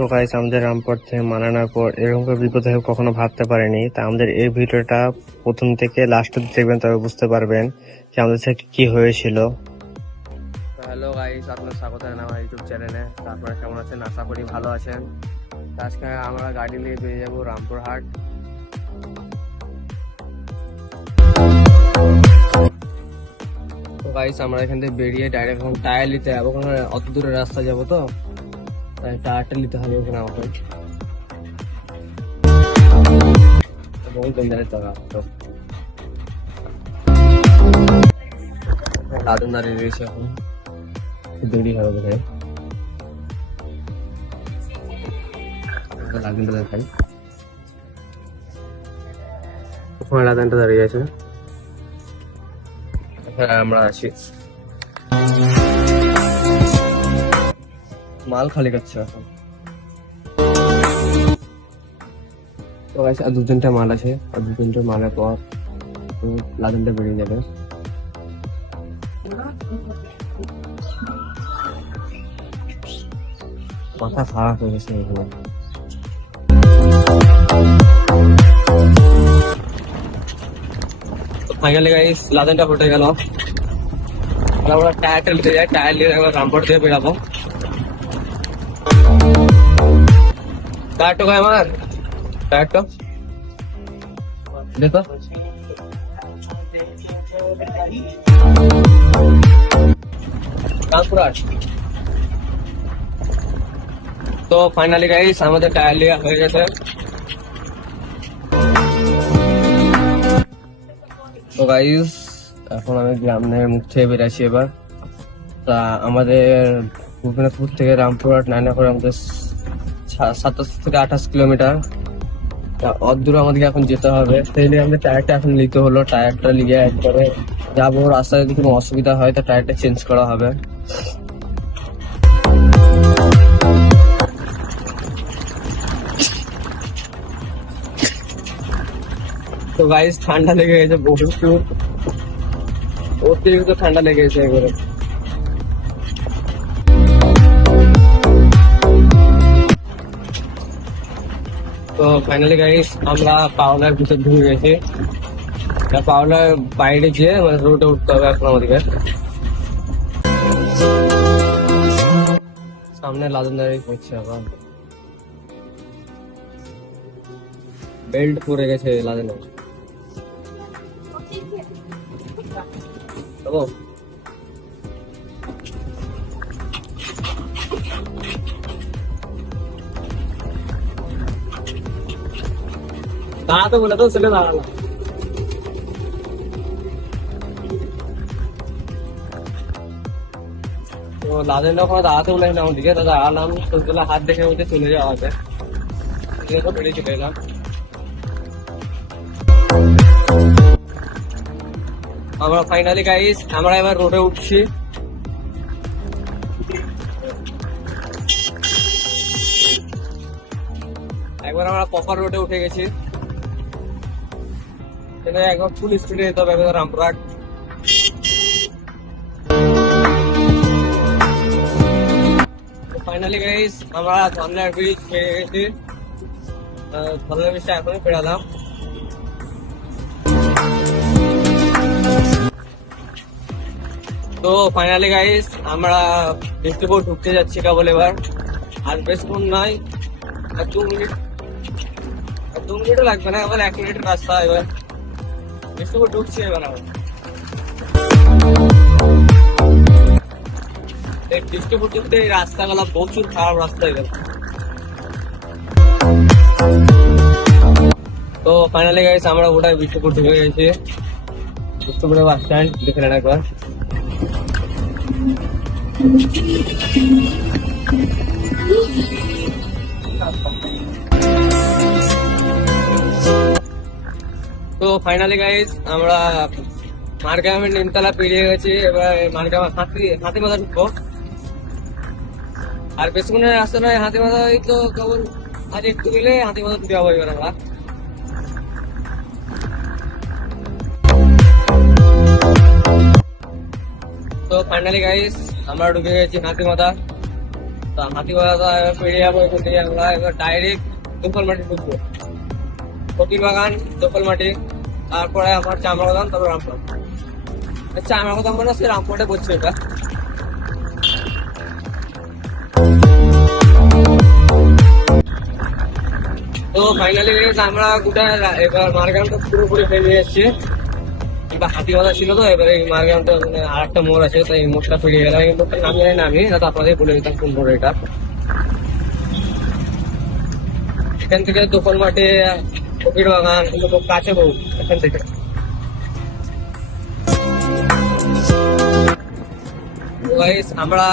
তো গাইস আমাদের রামপুর থেকে মানানোর পর এরকম করে বিপদ হবে কখনো ভাবতে পারিনি। তা আমাদের এই ভিডিওটা প্রথম থেকে লাস্ট অব্দি দেখবেন, তবে বুঝতে পারবেন যে আমাদের সাথে কি হয়েছিল। হ্যালো গাইস, আপনার স্বাগত জানাই আমার ইউটিউব চ্যানেলে। আপনারা কেমন আছেন? আশা করি ভালো আছেন। আজকে আমরা গাড়ি নিয়ে বেরিয়ে যাবো রামপুরহাট। তো গাইস আমরা এখান থেকে বেরিয়ে ডাইরেক্ট এখন টায়ার নিতে যাবো, ওখানে অত দূরের রাস্তা যাবো, তো তাই টায়ারটা নিতে হবে ওখানে আমাকে। দাদুন দাঁড়িয়ে রয়েছে, এখন দেরি হবে বোধ হয়। লাদেনটা দেখাই, ওখানে লাদেনটা দাঁড়িয়ে আছে। হ্যাঁ আমরা আছি, মাল খালি করছে এখন। তো গাইস আর 2-3টা মাল আছে, আর 2-3টা মালের পর লাদেনটা বেরিয়ে যাবে। মাথা খারাপ হয়ে গেছে এগুলো। ফাইনালি গাইস লাদেনটা ফুটে গেল। আমরা টায়ারটা নিতে যাই, টায়ার নিয়ে একবার রামপুর থেকে বেরাবো। টায়ারটা কয় আমার? টায়ারটা দেখো। রামপুরহাট। তো ফাইনালি গাইস আমাদের টায়ার লিয়া হয়ে গেছে। তো গাইস এখন আমি গ্রামের মুখ থেকে বেরাচ্ছি এবার। তা আমাদের ভুবনেশ্বর থেকে রামপুরহাট নাইনা করে আমাদের 27 থেকে 28 কিলোমিটার। অত দূর আমাদেরকে এখন যেতে হবে, সেই নিয়ে আমাদের টায়ারটা এখন নিতে হলো। টায়ারটা নিয়ে একবারে যাবো, রাস্তায় যদি কোনো অসুবিধা হয় তো টায়ারটা চেঞ্জ করা হবে। তো গাইস ঠান্ডা লেগে গেছে বহুত, অতিরিক্ত ঠান্ডা লেগে গেছে এবারে। তো ফাইনালি গাইস আমরা পাওলার ভিতর ঢুকে গেছি। পাওলার বাইরে গিয়ে মানে রোডে উঠতে হবে এখন আমাদেরকে। সামনে লাদেনদারি করছে, আবার বেল্ট পরে গেছে লাদেনের। দাঁড়াতে বলে তো ছেলে দাঁড়ালাম। তো লাদেনটা ওখানে দাঁড়াতে বলে আমাদেরকে, তো দাঁড়ালাম। তোলা হাত দেখে ওদের চলে যাওয়া হবে, বেরিয়ে চলে এলাম। আমরা ফাইনালি গাইস আমরা এবার রোডে উঠছি। একবার আমরা প্রপার রোডে উঠে গেছি, একবার ফুল স্পিডে যেতে হবে একবার রামপুরহাট। ফাইনালি গাইস আমরা ধনলার ব্রিজ পেয়ে গেছি। ধনলার ব্রিজটা এখনই পেরালাম। তো ফাইনালি গাইস আমরা বিষ্ণুপুর ঢুকতে যাচ্ছি কেবল এবার। আর বেশিক্ষণ নয়, আর 2 মিনিটও লাগবে না, এবার 1 মিনিটের রাস্তা। এবার বিষ্ণুপুর ঢুকছি এবার আমরা। এই বিষ্ণুপুর ঢুকতে এই রাস্তাগুলো প্রচুর খারাপ রাস্তা হয়ে গেল। তো ফাইনালি গাইস আমরা ওটাই বিষ্ণুপুর ঢুকে গেছি। বিষ্ণুপুরের বাস স্ট্যান্ড দেখে নেন একবার। তো ফাইনালি গাইস আমরা মারগ্রামের নিমতলা পেরিয়ে গেছি। এবার মারগ্রাম হাতিমাথা ঢুকবো। আর বেশিক্ষণের রাস্তা নয়, হাতিমাথা তো কেবল আজ একটু গেলে হাতিমাথা ঢুকে যাবো এবার আমরা। তো ফাইনালি গাইস আমরা ঢুকে গেছি হাতিমাথা। তো তা হাতিবাগান পেরিয়ে যাবো, এখান থেকে আমরা এবার ডাইরেক্ট দোকলমাটি ঢুকবো। ফকির বাগান, দোকলমাটি, তারপরে আমার চামড়াবাগান, তারপর রামপুরহাট। চামড়াবাগান মানে সে রামপুরহাটে পড়ছে এটা। তো ফাইনালি আমরা গোটা এবার মারগ্রামটা পুরোপুরি পেরিয়ে এসেছি। এবার হাতিবাগান ছিল তো, এবারে এই মারগ্রামটা মানে আর একটা মোড় আছে, তাই এই মোড়টা পেরিয়ে গেলাম। এই মোড়টা নাম জানি না আমি, না তো আপনাদের বলে দিতাম কোন মোড় এটা। এখান থেকে দোকলমাটি, ফকির বাগান কিন্তু খুব কাছে বহু এখান থেকে। আমরা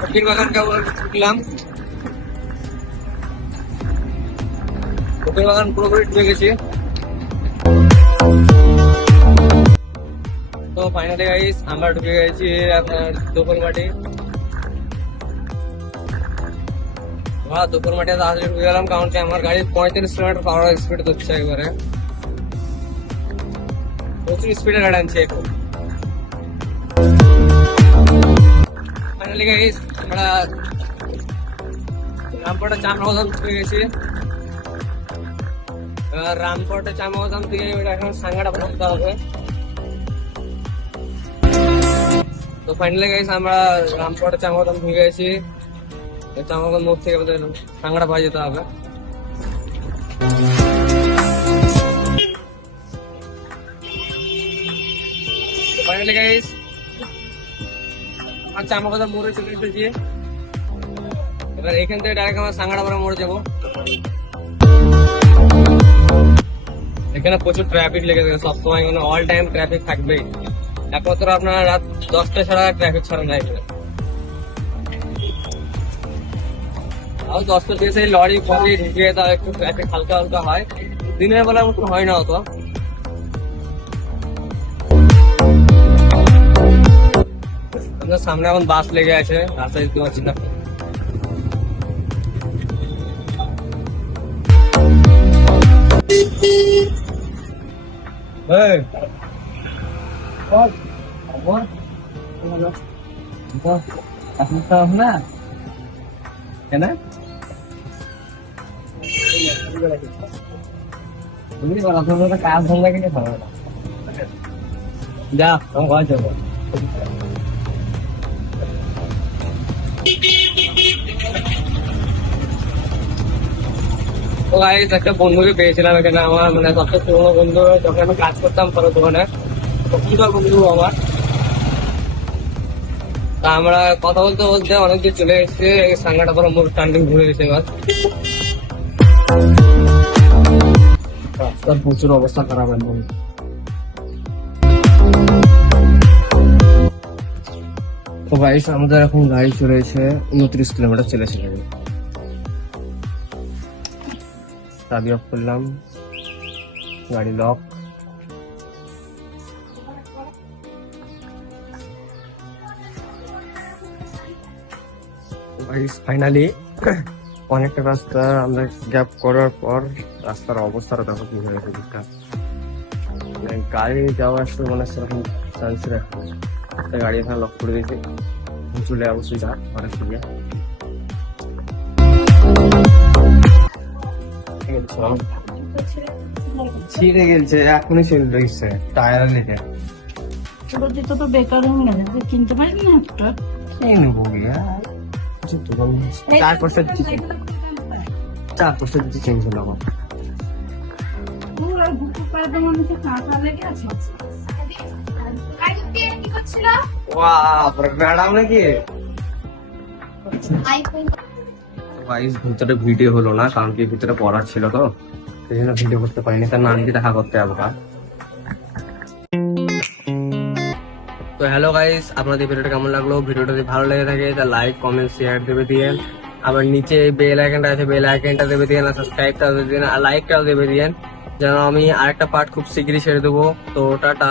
ফকির বাগান কেমন ঢুকলাম, ফকির বাগান পুরোপুরি ঢুকে গেছি। তো ফাইনালি গাইস আমরা ঢুকে গেছি আপনার দোকলমাটি। দোকলমাটি তাড়াতাড়ি ঢুকে গেলাম, কারণ কি আমার গাড়ি 35 কিলোমিটার পার স্পিড হচ্ছে, একবারে প্রচুর স্পিডে গাড়ি আনছে এখন। ফাইনালি গাইস আমরা রামপুরহাটে চামড়াবাগান ঢুকে গেছি। রামপুরহাটে চামড়াবাগান থেকে এখন সাঙ্গাটা পৌঁছতে হবে। তো ফাইনালি গাইস আমরা রামপুরহাটে চামড়াবাগান ঢুকে গেছি। চামড়াবাগান মোড় থেকে আমাদের সাঙ্গাটা পাওয়া যেতে হবে। ফাইনালি গাইস আমার চামড়াবাগান মোড়ে চলে এসেছি। এবার এখান থেকে ডাইরেক্ট আমরা সাঙ্গাড়াপাড়া মোড়ে যাবো। এখানে প্রচুর ট্রাফিক লেগে থাকে সবসময়, মানে অল টাইম ট্রাফিক থাকবেই। একমাত্র আপনার রাত 10টা ছাড়া ট্রাফিক ছাড়া নাই এখানে। আর 10টা দিয়ে সেই লরি ফরি ঢুকে তাও একটু ট্রাফিক হালকা হালকা হয়, দিনের বেলা মতো হয় না অত। আপনার সামনে এখন বাস লেগে আছে, রাস্তায় দিতে পারছি না। কাজ ধন্দা কিনে ভালো না, যা তোমার ঘর যাবো। তো গাইস একটা বন্ধুকে পেয়েছিলাম এখানে, আমার মানে সবচেয়ে পুরোনো বন্ধু, যখন আমি কাজ করতাম পরে দোকানে, তখনকার বন্ধু আমার। তা আমরা কথা বলতে বলতে অনেকদিন চলে এসেছে, সাঙ্গাটাপাড়া মোড় টার্নিং ঘুরে গেছে। এবার রাস্তার প্রচুর অবস্থা খারাপ একদম। তো গাইস আমাদের এখন গাড়ি চলেছে 29 কিলোমিটার চলেছে। চাবি অফ করলাম, গাড়ি লক। ফাইনালি অনেকটা রাস্তা আমরা গ্যাপ করার পর রাস্তার অবস্থাটা দেখো কি হয়ে গেছে। মানে গাড়ি যাওয়ার সময় মনে হচ্ছে এরকম চান্স রাখা, গাড়ি এখানে লক করে দিয়েছে, চলে অবশ্যই যা অনেক সুবিধা। ছিঁড়ে গেছে, এখনই ছিঁড়ে গেছে টায়ার লেগে। তো বেকার হয়ে গেল, কিনতে পারবি না একটা? এই নেবো চার পাঁচটা চেঞ্জ হলো আমার। ম্যাডাম নাকি ভিতরে ভিডিও হলো না, কারণ কি ভিতরে পড়ার ছিল তো, সেই জন্য ভিডিও করতে পারিনি। তার নামটি দেখা করতে হবে। তো হ্যালো গাইস, আপনাদের ভিডিওটা কেমন লাগলো? ভিডিওটা যদি ভালো লেগে থাকে তাহলে লাইক কমেন্ট শেয়ার দেবে দিয়েন। আবার নিচে বেল আইকনটা আছে, বেল আইকনটা দেবে দিয়েন, আর সাবস্ক্রাইবটা দেবে দিয়েন, আর লাইকটাও দেবে দিয়েন, যেন আমি আরেকটা পার্ট খুব শীঘ্রই ছেড়ে দেবো। তো টাটা।